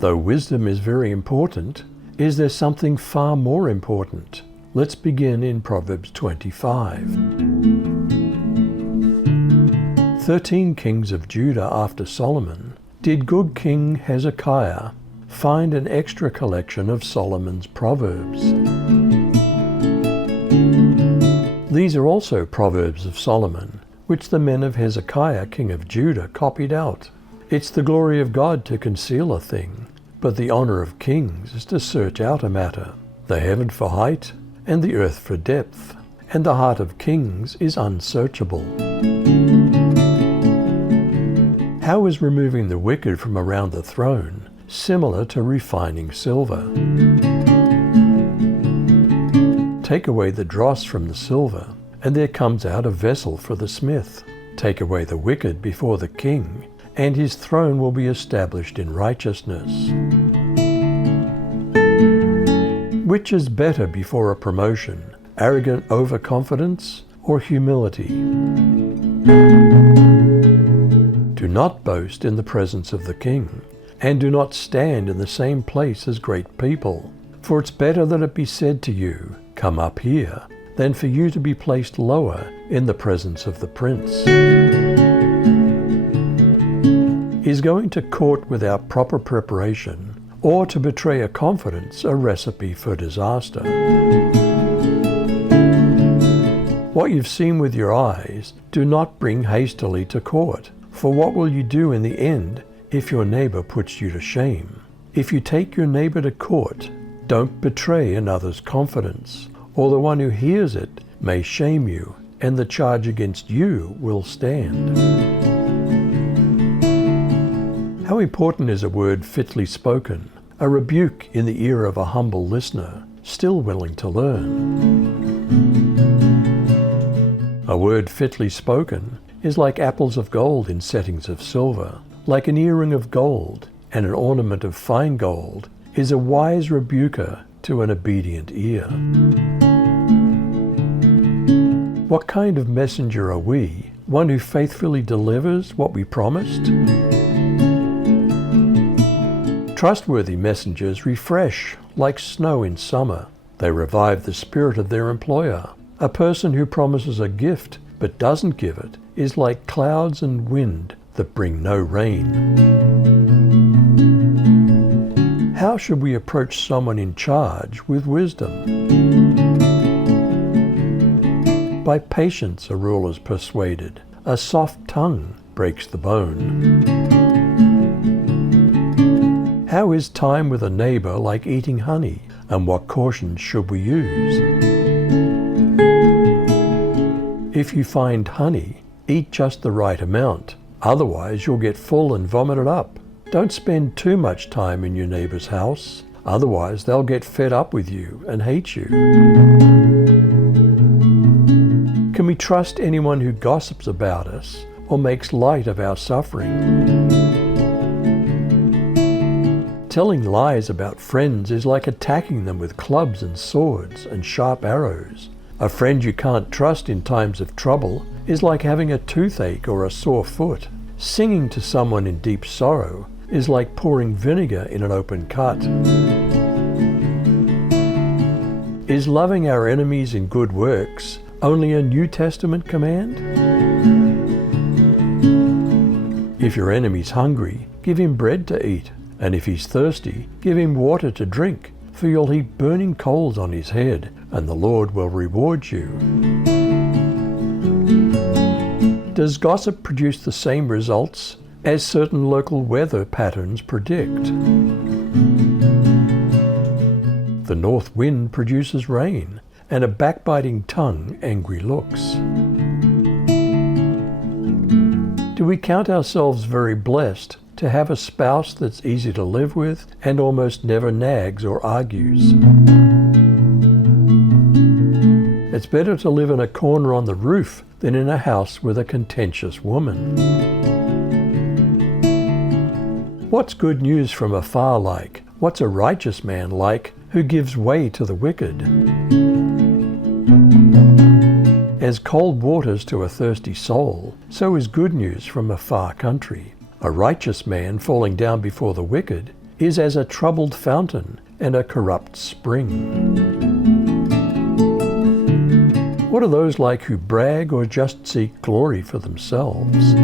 Though wisdom is very important, is there something far more important? Let's begin in Proverbs 25. 13 kings of Judah after Solomon did good King Hezekiah find an extra collection of Solomon's Proverbs. These are also Proverbs of Solomon, which the men of Hezekiah, king of Judah, copied out. It's the glory of God to conceal a thing, but the honor of kings is to search out a matter. The heaven for height, and the earth for depth, and the heart of kings is unsearchable. How is removing the wicked from around the throne similar to refining silver? Take away the dross from the silver, and there comes out a vessel for the smith. Take away the wicked before the king, and his throne will be established in righteousness. Which is better before a promotion, arrogant overconfidence or humility? Do not boast in the presence of the king, and do not stand in the same place as great people. For it's better that it be said to you, "Come up here," than for you to be placed lower in the presence of the prince. Is going to court without proper preparation, or to betray a confidence, a recipe for disaster? What you've seen with your eyes, do not bring hastily to court. For what will you do in the end if your neighbor puts you to shame? If you take your neighbor to court, don't betray another's confidence, or the one who hears it may shame you, and the charge against you will stand. How important is a word fitly spoken, a rebuke in the ear of a humble listener, still willing to learn. A word fitly spoken is like apples of gold in settings of silver, like an earring of gold, and an ornament of fine gold is a wise rebuker to an obedient ear. What kind of messenger are we? One who faithfully delivers what we promised? Trustworthy messengers refresh like snow in summer. They revive the spirit of their employer. A person who promises a gift but doesn't give it is like clouds and wind that bring no rain. How should we approach someone in charge with wisdom? By patience a ruler's persuaded. A soft tongue breaks the bone. How is time with a neighbor like eating honey, and what cautions should we use? If you find honey, eat just the right amount. Otherwise you'll get full and vomit it up. Don't spend too much time in your neighbor's house. Otherwise they'll get fed up with you and hate you. Can we trust anyone who gossips about us or makes light of our suffering? Telling lies about friends is like attacking them with clubs and swords and sharp arrows. A friend you can't trust in times of trouble is like having a toothache or a sore foot. Singing to someone in deep sorrow is like pouring vinegar in an open cut. Is loving our enemies in good works only a New Testament command? If your enemy's hungry, give him bread to eat, and if he's thirsty, give him water to drink, for you'll heap burning coals on his head, and the Lord will reward you. Does gossip produce the same results as certain local weather patterns predict? The north wind produces rain, and a backbiting tongue angry looks. Do we count ourselves very blessed to have a spouse that's easy to live with and almost never nags or argues? It's better to live in a corner on the roof than in a house with a contentious woman. What's good news from afar like? What's a righteous man like who gives way to the wicked? As cold waters to a thirsty soul, so is good news from a far country. A righteous man falling down before the wicked is as a troubled fountain and a corrupt spring. What are those like who brag or just seek glory for themselves?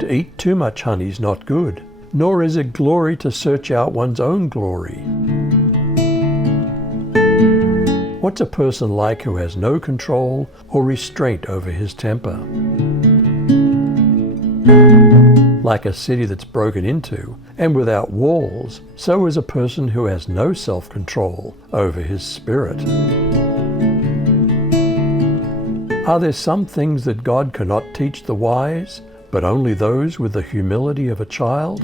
To eat too much honey is not good, nor is it glory to search out one's own glory. What's a person like who has no control or restraint over his temper? Like a city that's broken into and without walls, so is a person who has no self-control over his spirit. Are there some things that God cannot teach the wise, but only those with the humility of a child?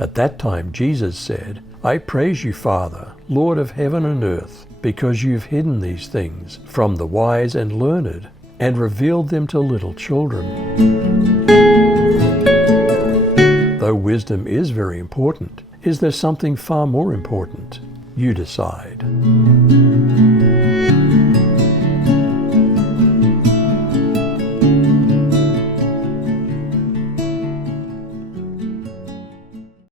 At that time Jesus said, I praise you, Father, Lord of heaven and earth, because you've hidden these things from the wise and learned, and revealed them to little children. Though wisdom is very important, is there something far more important? You decide.